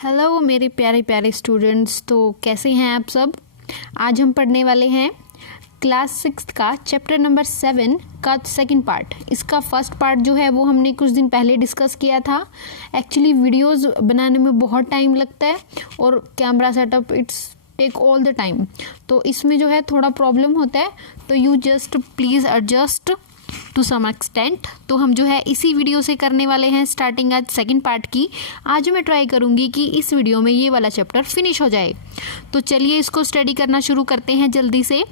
Hello मेरे प्यारे प्यारे स्टूडेंट्स। तो कैसे हैं आप सब। आज हम पढ़ने वाले हैं क्लास 6 का चैप्टर नंबर 7 का सेकंड पार्ट। इसका फर्स्ट पार्ट जो है वो हमने कुछ दिन पहले डिस्कस किया था। एक्चुअली वीडियोस बनाने में बहुत टाइम लगता है और camera setup it's take all the time, तो इसमें जो है थोड़ा प्रॉब्लम होता है। तो you just please adjust to some extent. तो हम जो है इसी वीडियो से करने वाले हैं स्टार्टिंग आज सेकंड पार्ट की। आज मैं ट्राई करूंगी कि इस वीडियो में ये वाला चैप्टर फिनिश हो जाए। तो चलिए इसको स्टडी करना शुरू करते हैं जल्दी से।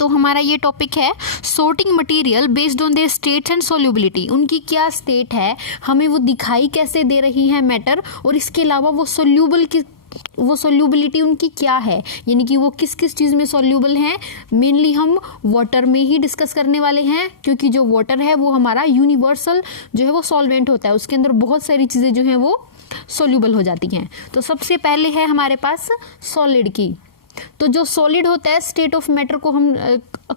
तो हमारा ये टॉपिक है sorting material based on their states and solubility. उनकी क्या स्टेट है, हमें वो दिखाई कैसे दे रही है मैटर, और इसके अलावा वो सॉल्युबिलिटी उनकी क्या है, यानी कि वो किस किस चीज़ में सॉल्युबल हैं। मेनली हम वाटर में ही डिस्कस करने वाले हैं, क्योंकि जो वाटर है वो हमारा यूनिवर्सल जो है वो सॉल्वेंट होता है, उसके अंदर बहुत सारी चीज़ें जो हैं वो सॉल्युबल हो जाती हैं। तो सबसे पहले है हमारे पास सॉलिड की। तो जो सॉलिड होता है स्टेट ऑफ मैटर को हम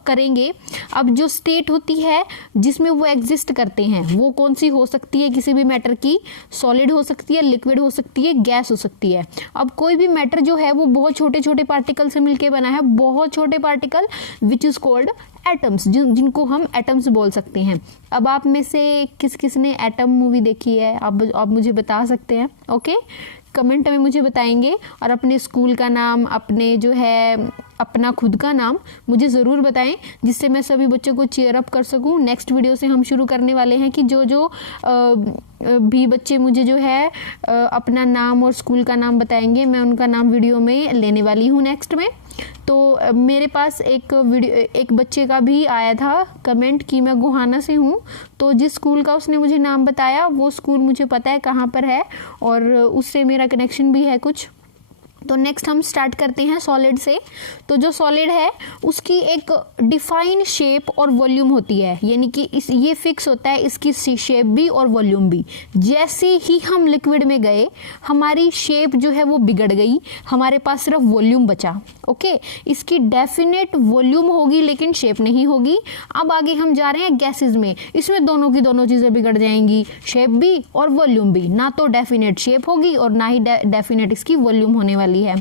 करेंगे। अब जो स्टेट होती है जिसमें वो एग्जिस्ट करते हैं वो कौन सी हो सकती है किसी भी मैटर की। सॉलिड हो सकती है, लिक्विड हो सकती है, गैस हो सकती है। अब कोई भी मैटर जो है वो बहुत छोटे छोटे पार्टिकल से मिलकर बना है, बहुत छोटे particle which is called atoms, जिनको हम एटम्स बोल सकते हैं। अब आप में से किस किस ने एटम मूवी देखी है, आप मुझे बता सकते हैं। ओके, कमेंट में मुझे बताएंगे, और अपने स्कूल का नाम, अपने जो है अपना खुद का नाम मुझे ज़रूर बताएं, जिससे मैं सभी बच्चों को चीयर अप कर सकूं। नेक्स्ट वीडियो से हम शुरू करने वाले हैं कि जो भी बच्चे मुझे जो है अपना नाम और स्कूल का नाम बताएंगे, मैं उनका नाम वीडियो में लेने वाली हूं नेक्स्ट में। तो मेरे पास एक बच्चे का भी आया था कमेंट कि मैं गोहाना से हूँ, तो जिस स्कूल का उसने मुझे नाम बताया वो स्कूल मुझे पता है कहाँ पर है, और उससे मेरा कनेक्शन भी है कुछ। तो नेक्स्ट हम स्टार्ट करते हैं सॉलिड से। तो जो सॉलिड है उसकी एक डिफाइन शेप और वॉल्यूम होती है, यानी कि ये फिक्स होता है इसकी शेप भी और वॉल्यूम भी। जैसे ही हम लिक्विड में गए हमारी शेप जो है वो बिगड़ गई, हमारे पास सिर्फ वॉल्यूम बचा। ओके, इसकी डेफिनेट वॉल्यूम होगी लेकिन शेप नहीं होगी। अब आगे हम जा रहे हैं गैसेज में। इसमें दोनों की दोनों चीज़ें बिगड़ जाएंगी, शेप भी और वॉल्यूम भी। ना तो डेफिनेट शेप होगी और ना ही डेफिनेट इसकी वॉल्यूम होने वाली है।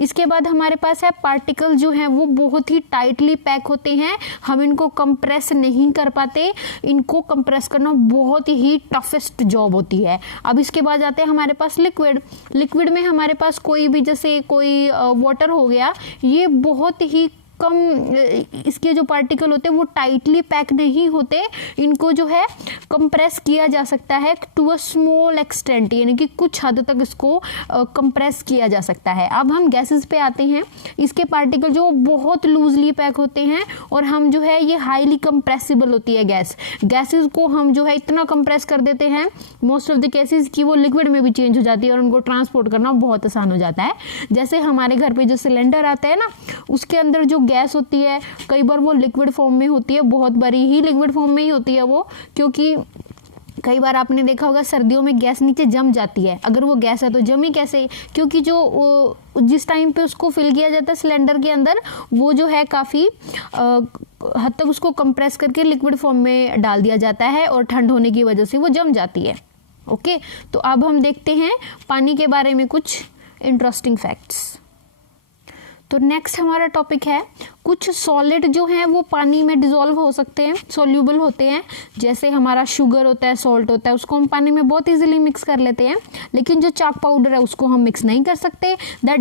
इसके बाद हमारे पास है पार्टिकल जो है वो बहुत ही टाइटली पैक होते हैं, हम इनको कंप्रेस नहीं कर पाते। इनको कंप्रेस करना बहुत ही टफेस्ट जॉब होती है। अब इसके बाद आते हैं हमारे पास लिक्विड में हमारे पास कोई भी, जैसे कोई वाटर हो गया, ये बहुत ही कम इसके जो पार्टिकल होते हैं वो टाइटली पैक नहीं होते, इनको जो है कंप्रेस किया जा सकता है टू अ स्मॉल एक्सटेंट, यानी कि कुछ हद तक इसको कंप्रेस किया जा सकता है। अब हम गैसेस पे आते हैं। इसके पार्टिकल जो बहुत लूजली पैक होते हैं, और हम जो है ये हाईली कंप्रेसिबल होती है गैसेस को हम जो है इतना कंप्रेस कर देते हैं मोस्ट ऑफ द केसेस कि वो लिक्विड में भी चेंज हो जाती है और उनको ट्रांसपोर्ट करना बहुत आसान हो जाता है। जैसे हमारे घर पे जो सिलेंडर आता है ना, उसके अंदर जो गैस होती है कई बार वो लिक्विड फॉर्म में होती है, बहुत बारी ही लिक्विड फॉर्म में ही होती है वो, क्योंकि कई बार आपने देखा होगा सर्दियों में गैस नीचे जम जाती है। अगर वो गैस है तो जमी कैसे, क्योंकि जो जिस टाइम पे उसको फिल किया जाता है सिलेंडर के अंदर, वो जो है काफ़ी हद तक उसको कंप्रेस करके लिक्विड फॉर्म में डाल दिया जाता है, और ठंड होने की वजह से वो जम जाती है। ओके, तो अब हम देखते हैं पानी के बारे में कुछ इंटरेस्टिंग फैक्ट्स। तो नेक्स्ट हमारा टॉपिक है कुछ सॉलिड जो हैं वो पानी में डिसॉल्व हो सकते हैं, सॉल्यूबल होते हैं। जैसे हमारा शुगर होता है, सॉल्ट होता है, उसको हम पानी में बहुत इजीली मिक्स कर लेते हैं, लेकिन जो चाक पाउडर है उसको हम मिक्स नहीं कर सकते। That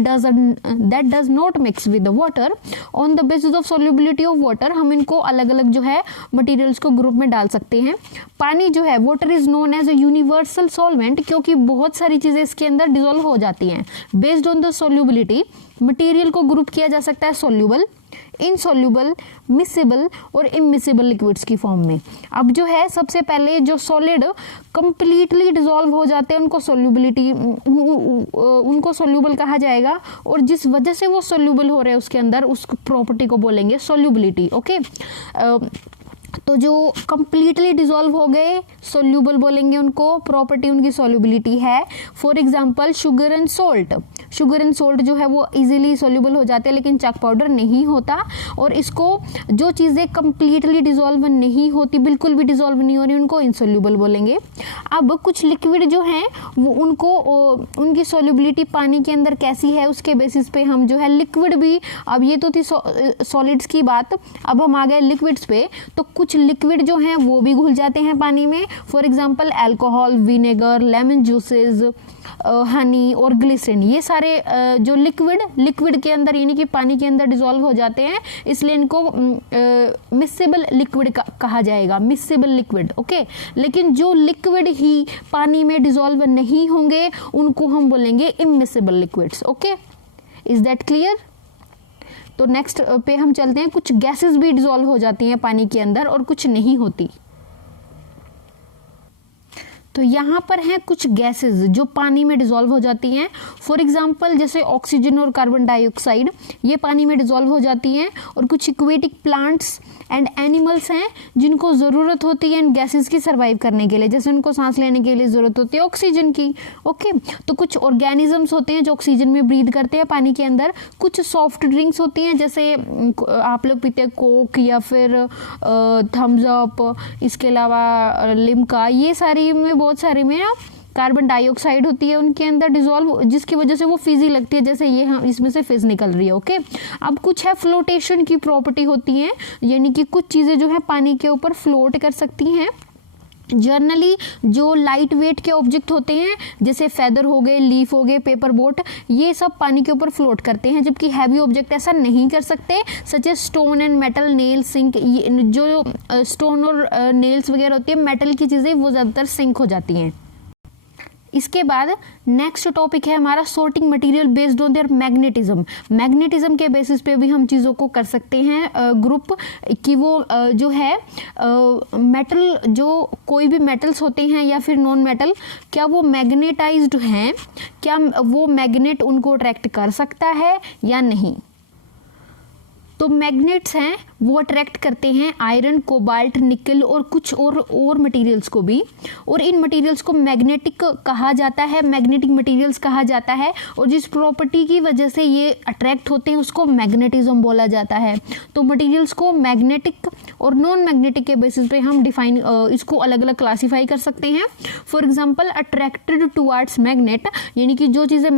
does not mix with the water. On the basis of solubility of water हम इनको अलग अलग जो है मटीरियल्स को ग्रुप में डाल सकते हैं। पानी जो है water is known as a universal solvent, क्योंकि बहुत सारी चीज़ें इसके अंदर डिसॉल्व हो जाती हैं। Based on the solubility material को ग्रुप किया जा सकता है सॉल्युबल, इनसॉल्युबल, मिसेबल और इमिसेबल लिक्विड्स की फॉर्म में। अब जो है सबसे पहले जो सॉलिड कंप्लीटली डिसॉल्व हो जाते हैं उनको सॉल्युबल कहा जाएगा, और जिस वजह से वो सॉल्युबल हो रहे हैं उसके अंदर उस प्रॉपर्टी को बोलेंगे सॉल्युबिलिटी। ओके, तो जो कंप्लीटली डिसॉल्व हो गए सॉल्युबल बोलेंगे उनको, प्रॉपर्टी उनकी सॉल्युबिलिटी है। For example sugar and salt. Sugar and salt जो है वो इजीली सोल्यूबल हो जाते हैं, लेकिन चाक पाउडर नहीं होता। और इसको जो चीज़ें कंप्लीटली डिजोल्व नहीं होती, बिल्कुल भी डिजोल्व नहीं हो रही, उनको इनसोल्यूबल बोलेंगे। अब कुछ लिक्विड जो हैं वो उनकी सोल्यूबिलिटी पानी के अंदर कैसी है उसके बेसिस पे हम जो है लिक्विड भी, अब ये तो थी सॉलिड्स की बात, अब हम आ गए लिक्विड्स पे। तो कुछ लिक्विड जो हैं वो भी घुल जाते हैं पानी में। For example alcohol, vinegar, lemon juices, Honey और ग्लिसरीन, ये सारे जो लिक्विड के अंदर यानी कि पानी के अंदर डिसॉल्व हो जाते हैं, इसलिए इनको मिसेबल लिक्विड कहा जाएगा, मिसेबल लिक्विड। ओके, लेकिन जो लिक्विड ही पानी में डिसॉल्व नहीं होंगे उनको हम बोलेंगे immiscible liquids. Okay, is that clear? तो नेक्स्ट पे हम चलते हैं। कुछ गैसेस भी डिसॉल्व हो जाती हैं पानी के अंदर और कुछ नहीं होती। तो यहाँ पर हैं कुछ गैसेस जो पानी में डिसॉल्व हो जाती हैं। फॉर एग्जांपल जैसे ऑक्सीजन और कार्बन डाइऑक्साइड, ये पानी में डिसॉल्व हो जाती हैं। और कुछ एक्वेटिक प्लांट्स एंड एनिमल्स हैं जिनको ज़रूरत होती है इन गैसेस की सर्वाइव करने के लिए, जैसे उनको सांस लेने के लिए ज़रूरत होती है ऑक्सीजन की। ओके, तो कुछ ऑर्गेनिजम्स होते हैं जो ऑक्सीजन में ब्रीथ करते हैं पानी के अंदर। कुछ सॉफ्ट ड्रिंक्स होती हैं, जैसे आप लोग पीते हैं कोक या फिर थम्स अप, इसके अलावा लिम्का, ये सारी में बहुत सारे में कार्बन डाइऑक्साइड होती है उनके अंदर डिसॉल्व, जिसकी वजह से वो फिजी लगती है, जैसे ये हम इसमें से फिज निकल रही है। ओके, अब कुछ है फ्लोटेशन की प्रॉपर्टी होती है, यानी कि कुछ चीज़ें जो है पानी के ऊपर फ्लोट कर सकती हैं। जनरली जो लाइट वेट के ऑब्जेक्ट होते हैं जैसे फेदर हो गए, लीफ हो गए, पेपर बोट, ये सब पानी के ऊपर फ्लोट करते हैं, जबकि हैवी ऑब्जेक्ट ऐसा नहीं कर सकते, such a stone and metal, nail, sink. जो स्टोन और नेल्स वगैरह होती है, मेटल की चीज़ें, वो ज़्यादातर सिंक हो जाती हैं। इसके बाद नेक्स्ट टॉपिक है हमारा sorting material based on their magnetism. Magnetism के बेसिस पे भी हम चीज़ों को कर सकते हैं ग्रुप कि वो जो है मेटल, जो कोई भी मेटल्स होते हैं या फिर नॉन मेटल, क्या वो मैग्नेटाइज्ड हैं, क्या वो मैग्नेट उनको अट्रैक्ट कर सकता है या नहीं। तो मैग्नेट्स हैं वो अट्रैक्ट करते हैं आयरन, कोबाल्ट, निकल और कुछ और मटेरियल्स को भी, और इन मटेरियल्स को मैग्नेटिक कहा जाता है, मैग्नेटिक मटेरियल्स कहा जाता है। और जिस प्रॉपर्टी की वजह से ये अट्रैक्ट होते हैं उसको मैग्नेटिज्म बोला जाता है। तो मटेरियल्स को मैग्नेटिक और नॉन मैग्नेटिक के बेसिस पे हम डिफाइन इसको अलग अलग क्लासीफाई कर सकते हैं। For example attracted towards magnet, यानी कि जो चीज़ें